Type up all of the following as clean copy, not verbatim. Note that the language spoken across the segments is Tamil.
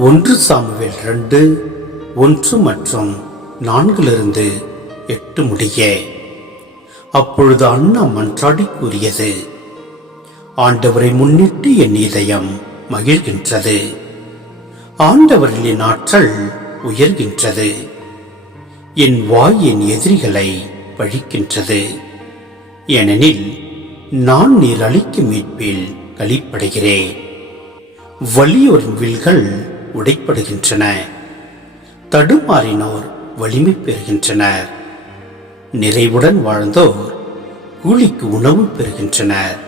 1 சாமுவேல் 2:1 மற்றும் 4-8 முடிய. அப்பொழுது அன்னா மன்றாடி கூறியது, ஆண்டவரை முன்னிட்டு என் இதயம் மகிழ்கின்றது, ஆண்டவரில் என் ஆற்றல் உயர்கின்றது, என் வாய் என் எதிரிகளை பழிக்கின்றது. ஏனெனில் நான் நீர் அளிக்கும் மீட்பில் களிப்படைகிறேன். வலியோரின் வில்கள் உடைப்படுகின்றன, தடுமாறினோர் வலிமை பெறுகின்றனர். நிறைவுடன் வாழ்ந்தோர் கூலிக்கு உணவு பெறுகின்றனர்.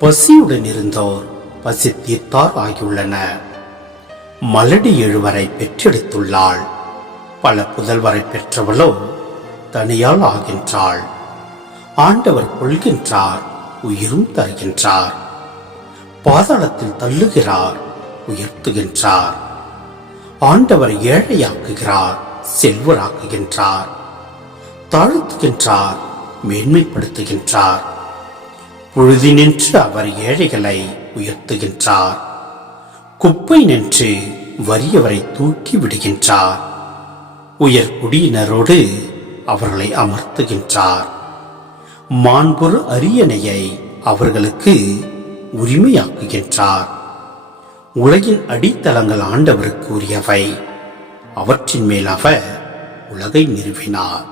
பசியுடன் இருந்தோர் பசி தீர்த்தார் ஆகியுள்ளனர். மலடி 7 வரை பெற்றெடுத்துள்ளாள், பல புதல்வரை பெற்றவளோ தனியால் ஆகின்றாள். ஆண்டவர் கொள்கின்றார், உயிரும் தருகின்றார். பாதாளத்தில் தள்ளுகிறார், உயர்த்துகின்றார். ஆண்டவர் ஏழையாக்குகிறார், செல்வராக்குகின்றார். தாழ்த்துகின்றார், மேன்மைப்படுத்துகின்றார். புழுதி நின்று அவர் ஏழைகளை உயர்த்துகின்றார். குப்பை நின்று வறியவரை தூக்கி விடுகின்றார். உயர் குடியினரோடு அவர்களை அமர்த்துகின்றார். மாண்புறு அரியணையை அவர்களுக்கு உரிமையாக்குகின்றார். உலகின் அடித்தளங்கள் ஆண்டவருக்கு உரியவை, அவற்றின் மேல் அவர் உலகை நிறுவினார்.